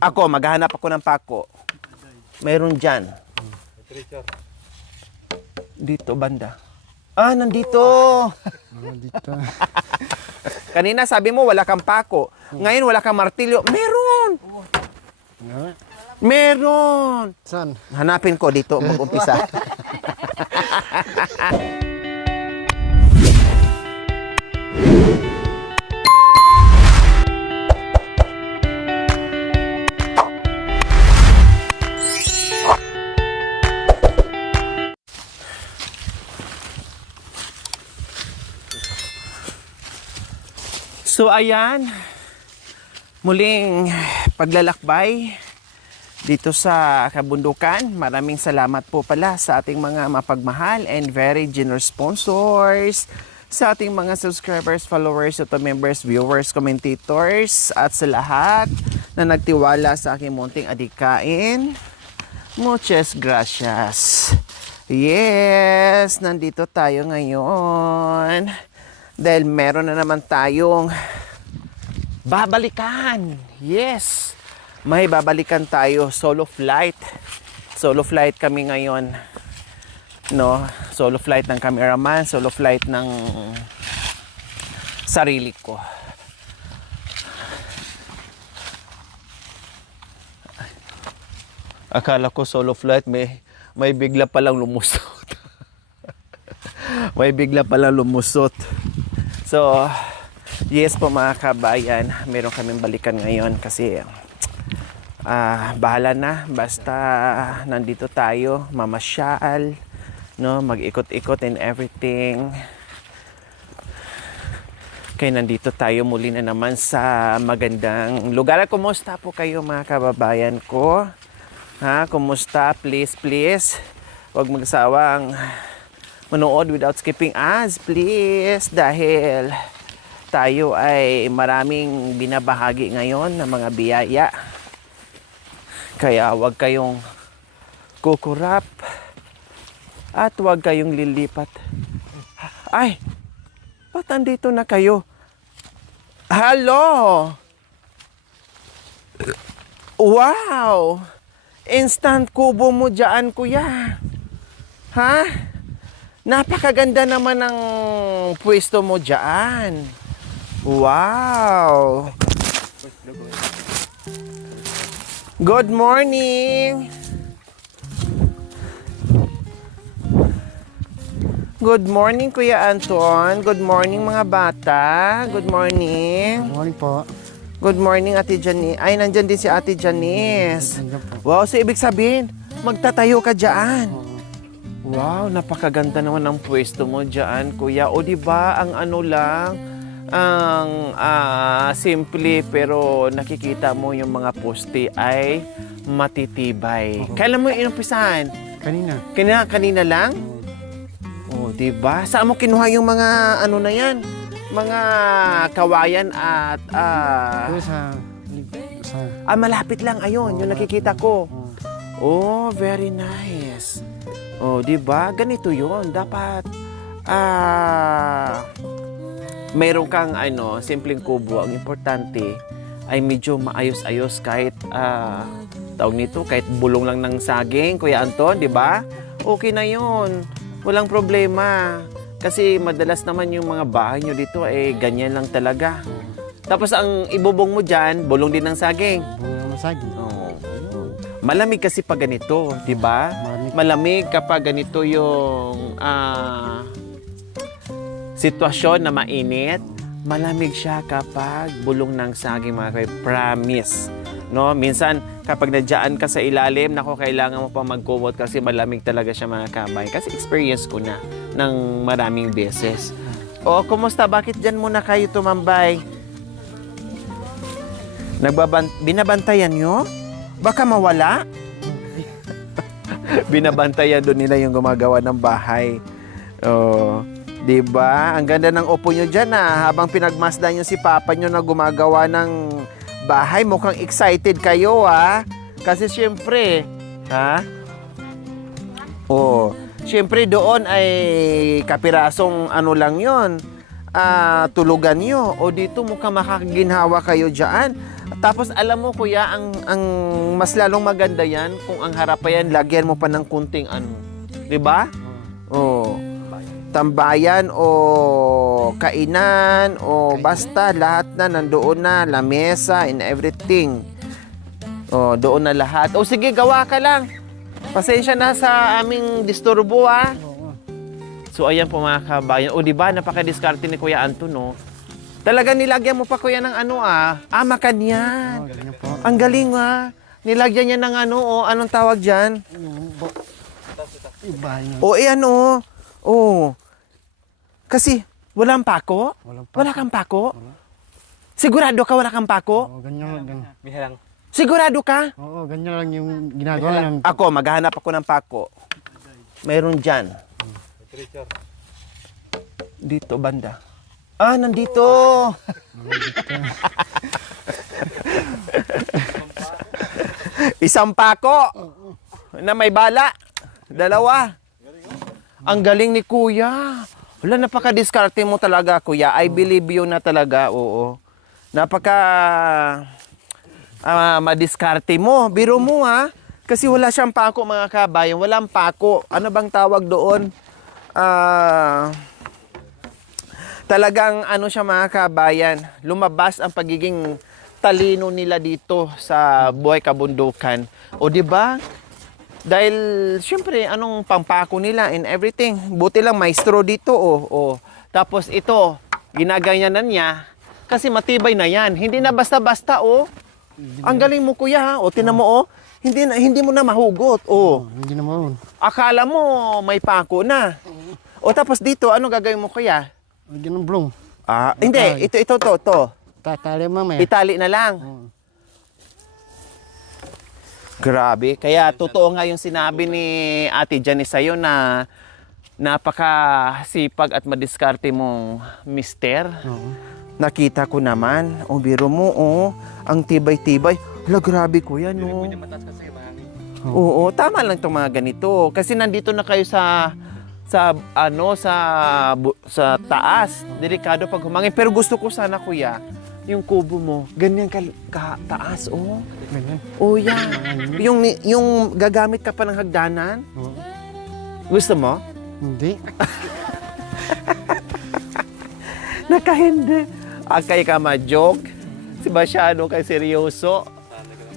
Ako, maghahanap ako ng pako. Meron dyan. Dito, banda. Ah, nandito. Dito. Kanina sabi mo wala kang pako. Ngayon wala kang martilyo. Meron! Meron! Saan? Hanapin ko dito mag-umpisa. So ayan, muling paglalakbay dito sa kabundukan. Maraming salamat po pala sa ating mga mapagmahal and very generous sponsors, sa ating mga subscribers, followers, YouTube members, viewers, commentators, at sa lahat na nagtiwala sa aking munting adikain. Muchas gracias. Yes, nandito tayo ngayon dahil meron na naman tayong babalikan. Yes, may babalikan tayo. Solo flight. Solo flight kami ngayon. No, solo flight ng cameraman, solo flight ng sarili ko. Akala ko solo flight, may bigla palang lumusot. May bigla palang lumusot. So, yes po mga kabayan, meron kaming balikan ngayon kasi bahala na, basta nandito tayo, mamasyal, no, mag-ikot-ikot and everything. Kaya nandito tayo muli na naman sa magandang lugar. Kumusta po kayo mga kababayan ko? Ha, kumusta? Please, please, huwag magsawang manood without skipping ads, please, dahil tayo ay maraming binabahagi ngayon ng mga biyaya. Kaya huwag kayong kukurap at huwag kayong lilipat. Ay, ba't andito na kayo? Hello! Wow! Instant kubo mo dyan, kuya. Ha? Napakaganda naman ng pwesto mo dyan. Wow! Good morning! Good morning, Kuya Anton. Good morning, mga bata. Good morning. Good morning po. Good morning, Ate Janice. Ay, nandyan din si Ate Janice. Wow, so ibig sabihin, magtatayo ka dyan. Wow, napakaganda naman ng pwesto mo dyan, Kuya. O, di ba ang ano lang, ang simple pero nakikita mo yung mga poste ay matitibay. Kailan mo inumpisahan? Kanina. Kanina lang? O, di ba? Saan mo kinuha yung mga ano na yan? Mga kawayan at malapit lang ayun, yung nakikita ko. Oh, very nice. Oh, 'di ba? Ganito 'yon. Dapat mayroon kang simpleng kubo. Ang importante ay medyo maayos-ayos kahit tawag nito, kahit bulong lang ng saging, Kuya Anton, 'di ba? Okay na 'yon. Walang problema. Kasi madalas naman yung mga bahay nyo dito ganyan lang talaga. Tapos ang ibubong mo dyan, bulong din ng saging. Bulong ng saging. Oh. Malamig kasi pag ganito, di ba? Malamig kapag ganito yung sitwasyon na mainit. Malamig siya kapag bulong ng saging, mga kayo. Promise. No? Minsan, kapag nadyaan ka sa ilalim, kailangan mo pa mag-kumot kasi malamig talaga siya, mga kabay. Kasi experience ko na ng maraming beses. O, kumusta? Bakit dyan muna kayo tumambay? Binabantayan nyo? Baka mawala? Binabantayan doon nila yung gumagawa ng bahay. O, diba? Ang ganda ng upo nyo dyan habang pinagmasdan nyo si Papa nyo na gumagawa ng bahay. Mukhang excited kayo kasi syempre syempre doon ay kapirasong lang yon, tulugan nyo. O dito mukhang makaginhawa kayo dyan. Tapos alam mo kuya, ang mas lalong maganda yan kung ang harapan lagyan mo pa ng kunting ano. 'Di ba? Oh. Tambayan o kainan o basta lahat na nandoon na, lamesa and everything. Oh, doon na lahat. O sige, gawa ka lang. Pasensya na sa aming disturbo ah. Oo. So ayan po mga kabayan. O di ba napaka-diskarte ni Kuya Anton no? Talaga nilagyan mo pa kuya ng ano ah. Makan yan. Oo, ganyan po. Ang galing ah. Nilagyan niya ng ano oh, anong tawag diyan? Ibahay niya. O ayan oh. Oh. Kasi walang pako? Walang pa. Wala kang pako? Sigurado ka wala kang pako? Oo, ganyan lang. Sigurado ka? Oo, ganyan lang yung ginagawa ng... Ako, maghahanap ako ng pako. Meron dyan. Dito, banda. Nandito! Isang pako na may bala. Dalawa. Ang galing ni Kuya. Wala, napaka-diskarte mo talaga, Kuya. I believe you na talaga, oo. Napaka... madiskarte mo. Biro mo ha. Kasi wala siyang pako mga kabayan. Walang pako. Ano bang tawag doon? Talagang ano siya mga kabayan. Lumabas ang pagiging talino nila dito sa buhay kabundukan. O di ba? Dahil syempre anong pampako nila and everything. Buti lang maestro dito oh. Tapos ito, ginaganyanan niya kasi matibay na yan. Hindi na basta-basta oh. Ang galing mo kuya ha. O tinan mo oh. Hindi mo na mahugot oh. Hindi naman. Akala mo may pako na. O tapos dito ano gagawin mo kuya? Lagyan ng blong. Hindi, ito to. Tatali mamaya. Itali na lang. Oo. Grabe. Kaya totoo nga yung sinabi ni Ate Janice sa'yo na napakasipag at madiskarte mong mister. Oo. Nakita ko naman. O biro mo, ang tibay-tibay. Hala, grabe ko yan, no? Oo, tama lang itong mga ganito. Kasi nandito na kayo sa taas. Delikado pag humangin. Pero gusto ko sana, kuya, yung kubo mo, ganyan ka-taas, oh. Ganyan. Oh, yan. Yung gagamit ka pa ng hagdanan. Oo. Gusto mo? Hindi. Nakahindi. Kay ka ma-joke. Si masyado kay seryoso.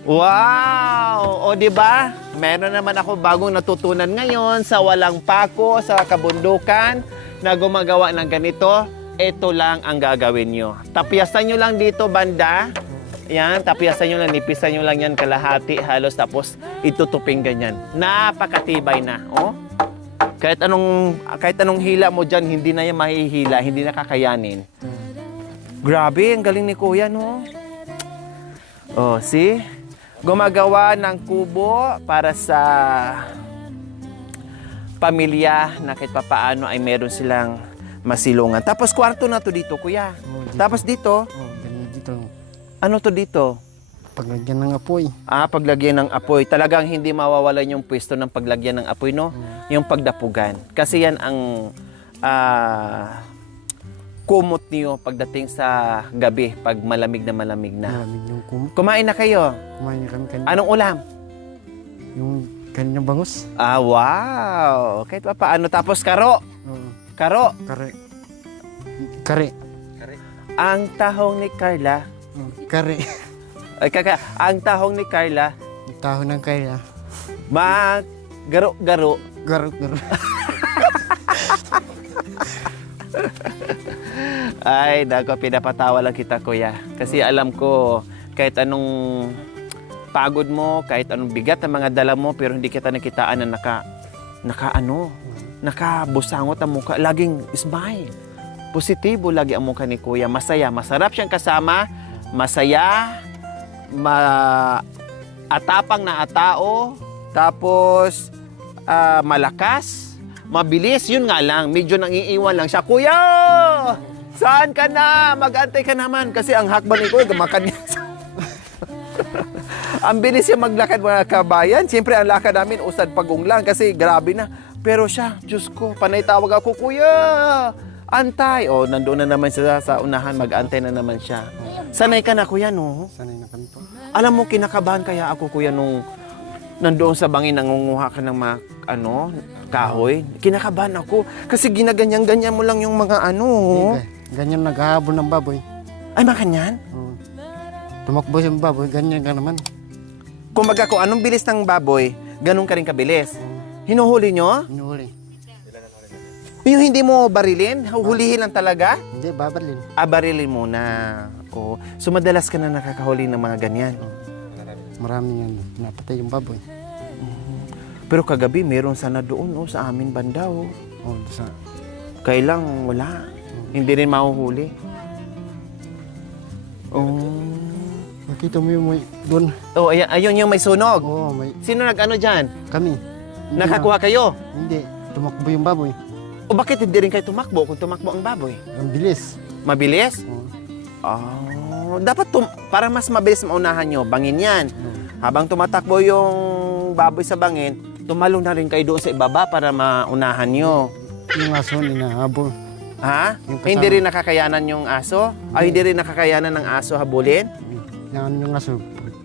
Wow! O, di ba? Meron naman ako bagong natutunan ngayon sa walang pako, sa kabundukan, na gumagawa ng ganito. Ito lang ang gagawin nyo. Tapyasan nyo lang dito, banda. Yan, tapyasan nyo lang, nipisan nyo lang yan kalahati, halos, tapos itutuping ganyan. Napakatibay na, oh. Kahit anong hila mo dyan, hindi na yan mahihila, hindi na kakayanin. Grabe, ang galing ni Kuya, no? Oh, see? Gumagawa ng kubo para sa pamilya na kahit papaano ay meron silang masilungan. Tapos kwarto na to dito, Kuya. Dito. Tapos dito, Ganyan dito. ano to dito? Paglagyan ng apoy. Paglagyan ng apoy. Talagang hindi mawawalan yung pwesto ng paglagyan ng apoy, no? Yung pagdapugan. Kasi yan ang kumot niyo pagdating sa gabi, pag malamig na malamig na. Malamig yung Kumain na kayo? kumain na kami kanina. Anong ulam? Yung kanyang bangus. Wow! Kahit pa paano. Tapos karo. Oo. Karo. Kare. Kare. Ang tahong ni Carla. Kare. Ang tahong ni Carla. Yung taho ng kaya. Garo-garo. Garo. Ay, dago, pinapatawa lang kita, Kuya. Kasi alam ko, kahit anong pagod mo, kahit anong bigat ang mga dala mo, pero hindi kita nakitaan na nakabusangot ang mukha. Laging smile. Positibo lagi ang mukha ni Kuya. Masaya. Masarap siyang kasama. Masaya. Atapang na atao. Tapos, malakas. Mabilis. Yun nga lang. Medyo nangiiwan lang siya. Kuya! Saan ka na? Mag-antay ka naman. Kasi ang hakban ni Kuya, gumakan niya. Ang bilis siya maglakad mga kabayan. Siyempre, ang lakad namin, usad pagong lang. Kasi grabe na. Pero siya, Diyos ko, panay tawag ako, Kuya! Antay! O, nandoon na naman siya sa unahan. Mag-antay na naman siya. Sanay ka na kuya, no? Sanay na kami po. Alam mo, kinakabahan kaya ako kuya nung nandoon sa bangin nangunguha ka ng mga, kahoy. Kinakabahan ako. Kasi ginaganyan-ganyan mo lang yung mga Ganyan naghahabol ng baboy. Ay, makanyan? Oo. Tumakbo yung baboy, ganyan ka naman. Kumbaga kung anong bilis ng baboy, ganun ka rin kabilis. Hinuhuli nyo? Inuhuli. Yung hindi mo barilin, huhulihin lang talaga? Hindi, babalin. Barilin muna. Oh. So madalas ka na nakakahuli ng mga ganyan. Maraming yan. Napatay yung baboy. Pero kagabi, meron sana doon sa amin banda. Oo, sa... Kailang wala. Hindi rin mahuhuli. Oh. Makita mo yung may... Doon. Oh, ayun yung may sunog. Oo, may... Sino nag-ano dyan? Kami. Hindi Nakakuha kayo? Hindi. Tumakbo yung baboy. O bakit hindi rin kayo tumakbo kung tumakbo ang baboy? Ang bilis. Mabilis? Oo. Dapat para mas mabilis maunahan nyo, bangin yan. Habang tumatakbo yung baboy sa bangin, tumalo na rin kayo doon sa ibaba para maunahan nyo. Yung aso, hinahabol. Ha? Yung kasama. Hindi rin nakakayanan yung aso? Ay, hindi rin nakakayanan ng aso habulin? Yan yung aso.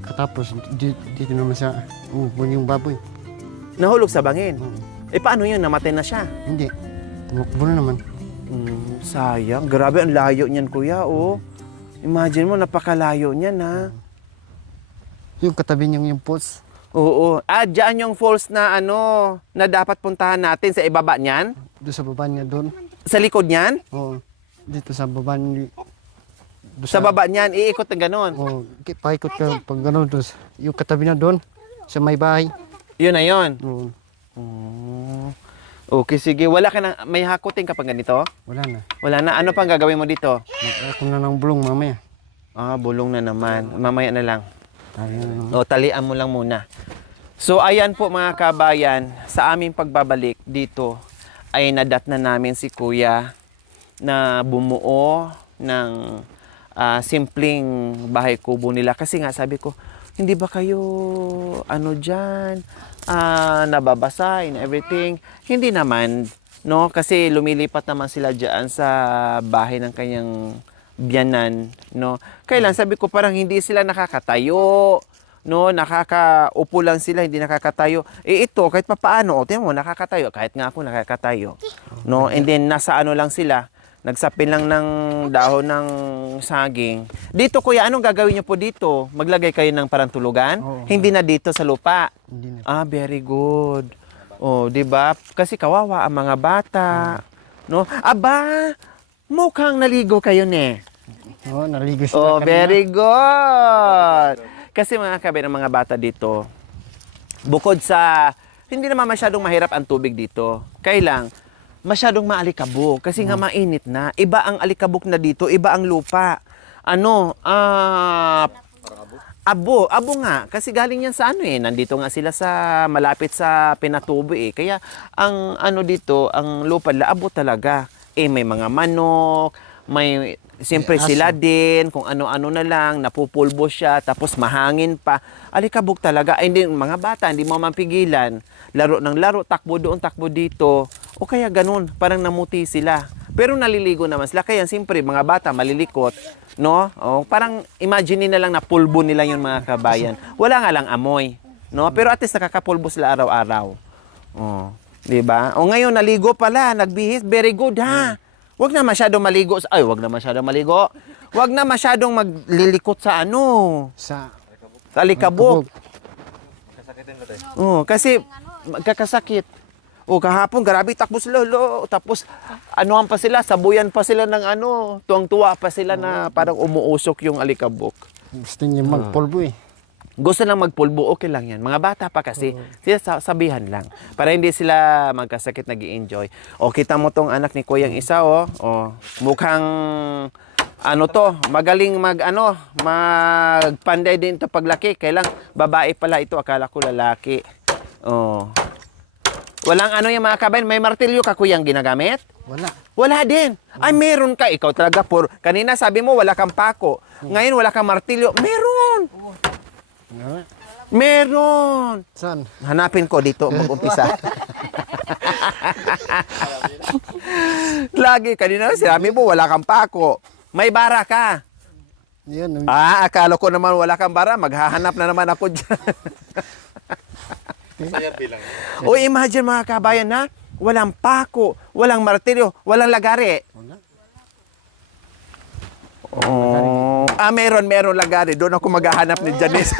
Katapos, dito naman siya. Yung baboy. Nahulog sa bangin? Oo. Eh, paano yun? Namatay na siya? Hindi. Tumakbo na naman. Sayang. Grabe, ang layo niyan, kuya, oh. Imagine mo, napakalayo niyan, ha? Yung katabi niyang yung post. Oo. Diyan yung falls na na dapat puntahan natin sa ibaba niyan? Doon sa baba niya doon. Sa likod niyan? Oo. Dito sa baba niya. Sa baba niyan, iikot na ganon. Oo. Paikot ka pag gano'n doon. Yung katabi na doon. Sa may bahay. Yun na yun. Oo. Okay, sige. Wala ka na, may hakutin ka pang ganito? Wala na. Wala na. Ano pang gagawin mo dito? Mag-ako na ng bulong mamaya. Bulong na naman. Mamaya na lang. Tayo na naman. O, talian mo lang muna. So, ayan po mga kabayan, sa aming pagbabalik dito, ay nadat na namin si Kuya na bumuo ng simpleng bahay kubo nila. Kasi nga sabi ko, hindi ba kayo dyan, nababasa and everything? Hindi naman, no? Kasi lumilipat naman sila dyan sa bahay ng kanyang biyanan, no? Kailan sabi ko parang hindi sila nakakatayo, no? Nakakaupo lang sila, hindi nakakatayo. Ito kahit papaano, tingnan mo nakakatayo, kahit nga ako nakakatayo, no? And then nasa lang sila, nagsapin lang ng dahon ng saging. Dito kuya, anong gagawin niyo po dito? Maglagay kayo ng parang tulugan? Oo. Hindi na dito sa lupa. Hindi na. Very good. Oh, 'di ba? Kasi kawawa ang mga bata, no? Aba, mukhang naligo kayo ne. Oo, naligo sila kanina. Very good. Kasi mga kabe ng mga bata dito, bukod sa hindi naman masyadong mahirap ang tubig dito. Kailang masyadong maalikabok kasi nga mainit na. Iba ang alikabok na dito, iba ang lupa. Abo nga. Kasi galing yan sa nandito nga sila sa malapit sa Pinatubo Kaya ang dito, ang lupa, abo talaga. May mga manok, may siyempre sila din, kung ano-ano na lang, napupulbo siya, tapos mahangin pa. Alikabok talaga. Hindi, mga bata, hindi mo mapigilan. Laro ng laro, takbo doon, takbo dito. O kaya ganun, parang namuti sila. Pero naliligo naman sila. Kaya siyempre, mga bata, malilikot. No? Parang imagine na lang na pulbo nila yung mga kabayan. Wala nga lang amoy. No? Pero at least nakakapulbo sila araw-araw. Di ba? Ngayon, naligo pala, nagbihis. Very good, ha? Huwag na masyadong maligo. Huwag na masyadong maligo. Huwag na masyadong maglilikot sa Sa alikabok. Kasi magkakasakit. Kahapon, grabe, takbo sila, tapos, pa sila, sabuyan pa sila ng tuwang-tuwa pa sila na parang umuusok yung alikabok. gusto niya magpulbo Gusto lang magpulbo, okay lang yan. Mga bata pa kasi, sila sabihan lang. Para hindi sila magkasakit, nag-i-enjoy. Kita mo tong anak ni Kuyang isa, mukhang, magaling magpanday din ito paglaki. Kailang babae pala ito, akala ko lalaki. Walang yung mga kabayan, may martilyo ka Kuyang ginagamit? Wala. Wala din. Ay, meron ka. Ikaw talaga kanina sabi mo wala kang pako. Ngayon wala kang martilyo. Meron. Wala. Meron. Saan? Hanapin ko dito mag-umpisa. Lagi kanina sinabi mo wala kang pako. May bara ka. Yan. Akala ko naman wala kang bara. Maghahanap na naman ako dyan. O imagine mga kabayan na walang pako, walang martilyo, walang lagari. Wala. Oh, meron lagari. Doon ako maghahanap ni Janice.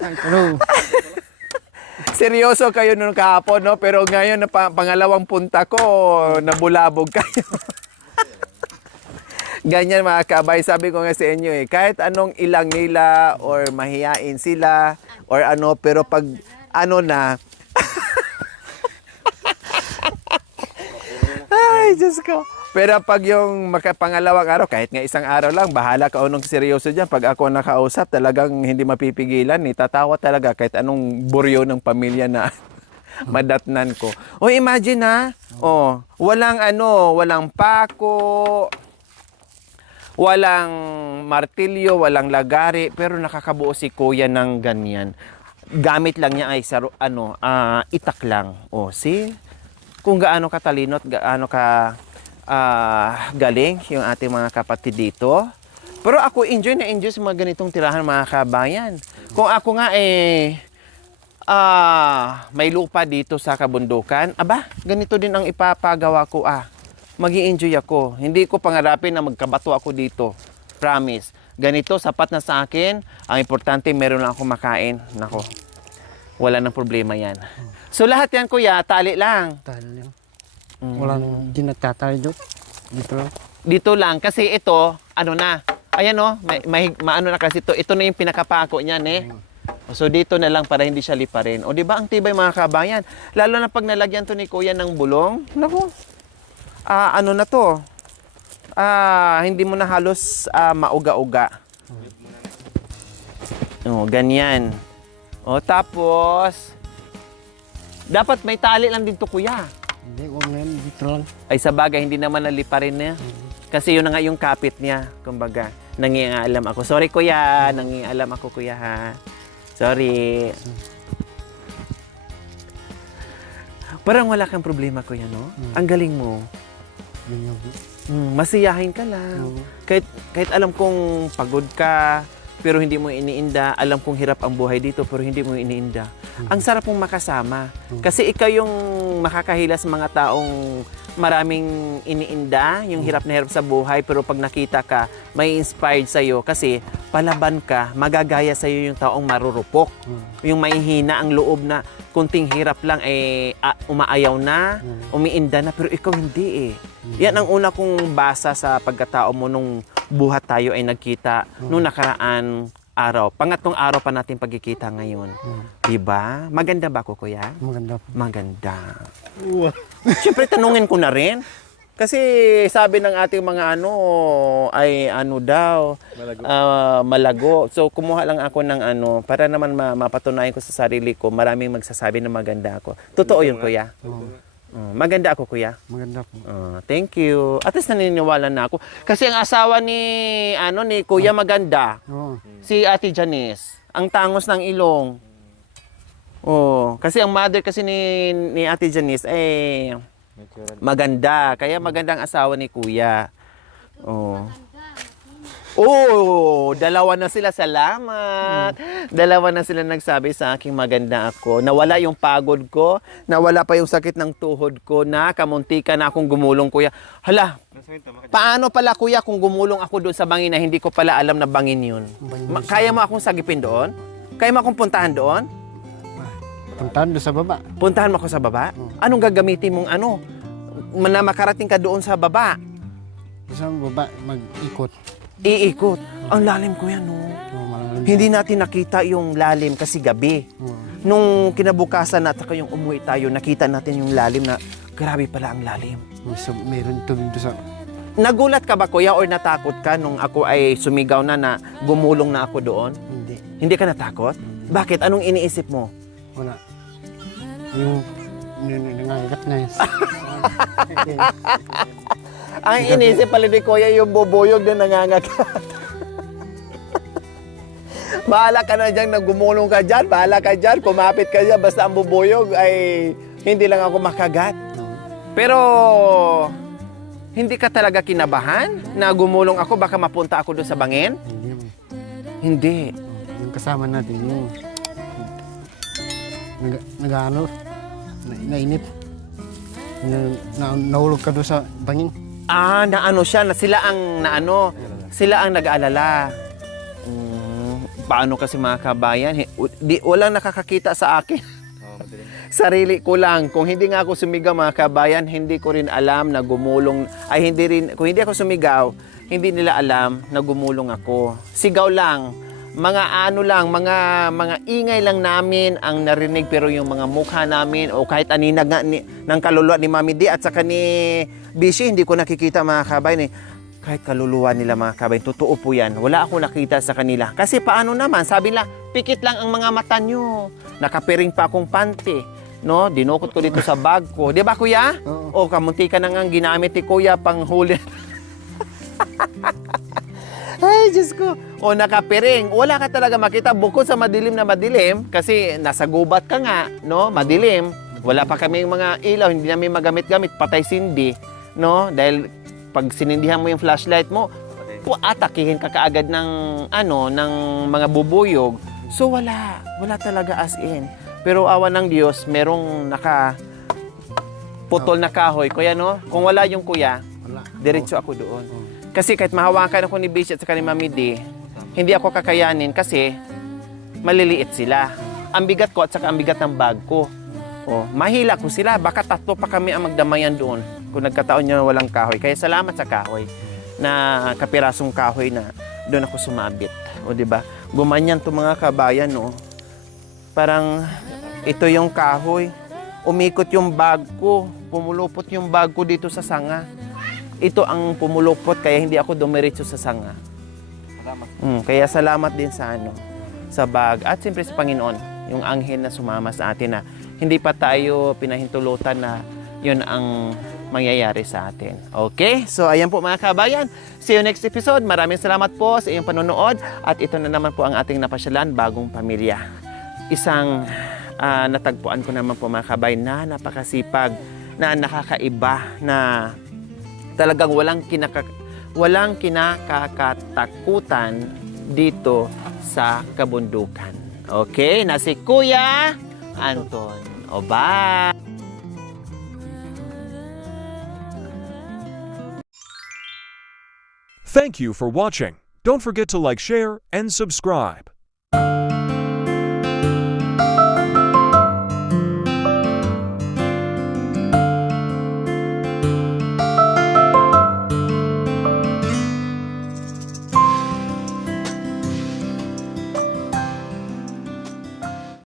Pero, Seryoso kayo nung kahapon, no? Pero ngayon, na pangalawang punta ko, nabulabog kayo. Ganyan mga kabay, sabi ko nga sa inyo kahit anong ilang nila or mahiyain sila or ano, pero pag ano na, ay, Diyos ko. Pero pag yung makapangalawang araw, kahit nga isang araw lang, bahala ka unong seryoso dyan. Pag ako nakausap, talagang hindi mapipigilan. Tatawa talaga kahit anong buryo ng pamilya na madatnan ko. O imagine ha, walang walang pako, walang martilyo, walang lagari, pero nakakabuo si kuya ng ganyan. Gamit lang niya ay itak lang. See? Kung gaano katalino at gaano ka galing yung ating mga kapatid dito. Pero ako enjoy sa mga ganitong tirahan mga kabayan. Kung ako nga may lupa dito sa kabundukan, ganito din ang ipapagawa ko Magi-enjoy ako. Hindi ko pangarapin na magkabato ako dito. Promise. Ganito, sapat na sa akin. Ang importante, meron lang ako makain. Nako, wala nang problema yan. So lahat yan, kuya, tali lang. tali lang. Wala nang di nagtatali doon. Dito lang. Dito lang. Kasi ito, ayan maano na kasi ito. Ito na yung pinakapako niyan So dito na lang para hindi siya liparin. O di ba ang tibay mga kabayan? Lalo na pag nalagyan to ni kuya ng bulong. Nako. Na to? Hindi mo na halos mauga-uga. Ganyan. Tapos dapat may tali lang dito, kuya. Hindi, huwag na yan. Dito lang. Ay sa bagay, hindi naman naliparin niya. Kasi yun na nga yung kapit niya. Kumbaga, nangingialam ako. Sorry, kuya. Nangingialam ako, kuya, ha. Sorry. Parang wala kang problema, kuya, no? Ang galing mo. Ganyan. Masiyahin ka lang. Kahit alam kong pagod ka, pero hindi mo iniinda. Alam kong hirap ang buhay dito, pero hindi mo iniinda. Ang sarap mong makasama. Kasi ikaw yung makakahila sa mga taong maraming iniinda, yung hirap na hirap sa buhay, pero pag nakita ka, may inspired sa'yo. Kasi palaban ka, magagaya sa'yo yung taong marurupok. Yung mahihina ang loob na kunting hirap lang umaayaw na, umiinda na, pero ikaw hindi Yan ang una kong basa sa pagkatao mo nung buhat tayo ay nagkita nung nakaraan araw. Pangatlong araw pa natin pagkikita ngayon. Diba? Maganda ba ako, kuya? Maganda po. Maganda. Siyempre, tanungin ko na rin. Kasi sabi ng ating mga malago. So, kumuha lang ako ng para naman mapatunayan ko sa sarili ko, maraming magsasabi na maganda ako. Totoo yun, kuya? Maganda ako, kuya? Maganda po. Thank you. At least naniniwala na ako. Kasi ang asawa ni Kuya maganda. Si Ate Janice. Ang tangos ng ilong. Kasi ang mother kasi ni Ate Janice maganda. Kaya magandang asawa ni Kuya. Dalawa na sila. Salamat. Dalawa na sila nagsabi sa akin maganda ako. Nawala yung pagod ko. Nawala pa yung sakit ng tuhod ko na kamuntika na akong gumulong, kuya. Hala, paano pala, kuya, kung gumulong ako doon sa bangin na hindi ko pala alam na bangin yun? Kaya mo akong sagipin doon? Kaya mo akong puntahan doon? Puntahan doon sa baba. Puntahan mo ako sa baba? Anong gagamitin mong na makarating ka doon sa baba? Sa baba, mag-ikot. Iikot. Ang lalim ko yan, no? Malalim. Hindi natin nakita yung lalim kasi gabi. Nung kinabukasan at saka yung umuwi tayo, nakita natin yung lalim na grabe pala ang lalim. Meron tubig doon sa... Nagulat ka ba, kuya, or natakot ka nung ako ay sumigaw na gumulong na ako doon? Hindi. Hindi ka natakot? Bakit? Anong iniisip mo? Wala. Yung nangangagat na yun. Ang iniisip pala ni kuya yung bubuyog na nangangagat. Bahala ka na dyan, nagumulong ka dyan, bahala ka dyan, kumapit ka dyan, basta ang bubuyog ay hindi lang ako makagat. Pero Hindi ka talaga kinabahan na gumulong ako, baka mapunta ako doon sa bangin? Hindi mo. Hindi. Yung kasama natin, yung nag-ano, nainip. Nahulog ka doon sa bangin. Naano siya, na sila ang sila ang nag-aalala. Paano kasi mga kabayan, walang nakakakita sa akin. Sarili ko lang. Kung hindi nga ako sumigaw mga kabayan, hindi ko rin alam na gumulong, kung hindi ako sumigaw, hindi nila alam na gumulong ako. Sigaw lang, mga mga ingay lang namin ang narinig, pero yung mga mukha namin o kahit aninag nga ng kaluluwa ni Mami D at saka ni Bishi, hindi ko nakikita mga kabayan eh. Kahit kaluluwa nila mga kabayan, totoo po yan. Wala ako nakita sa kanila. Kasi paano naman, sabi nila, pikit lang ang mga mata nyo. Nakapiring pa akong panty. No, dinukot ko dito sa bag ko. Di ba, kuya? Oo. O, kamunti ka na nga ginamit ni kuya pang huli. Ay, Diyos ko. O, nakapiring. Wala ka talaga makita. Bukod sa madilim na madilim, kasi nasa gubat ka nga, no? Madilim. Wala pa kaming mga ilaw, hindi namin magamit-gamit. Patay sindi, no? Dahil pag sinindihan mo yung flashlight mo, atakihin ka kaagad ng, ng mga bubuyog. So, wala talaga as in. Pero awa ng Diyos, merong putol na kahoy. Kuya, no? Kung wala yung kuya, Wala. diretso ako doon. Kasi kahit mahawakan ako ni Bishi at saka ni Mami D, hindi ako kakayanin kasi maliliit sila. Ang bigat ko at saka ang bigat ng bag ko. Mahila ko sila. Baka 3 pa kami ang magdamayan doon kung nagkataon niya walang kahoy. Kaya salamat sa kahoy na kapirasong kahoy na doon ako sumabit. O, di ba? Gumanyan to mga kabayan, no? Parang ito yung kahoy. Umikot yung bag ko. Pumulupot yung bag ko dito sa sanga. Ito ang pumulupot kaya hindi ako dumiretso sa sanga. Kaya salamat din sa bag. At siyempre sa Panginoon, yung anghel na sumama sa atin na hindi pa tayo pinahintulutan na yun ang mangyayari sa atin. Okay? So, ayan po mga kabayan. See you next episode. Maraming salamat po sa iyong panonood. At ito na naman po ang ating napasyalan, Bagong Pamilya. Isang natagpuan ko naman po mga kabayan na napakasipag, na nakakaiba, na talagang walang kinakatakutan dito sa kabundukan. Okay? Na si Kuya Anton. O, bye! Thank you for watching. Don't forget to like, share, and subscribe.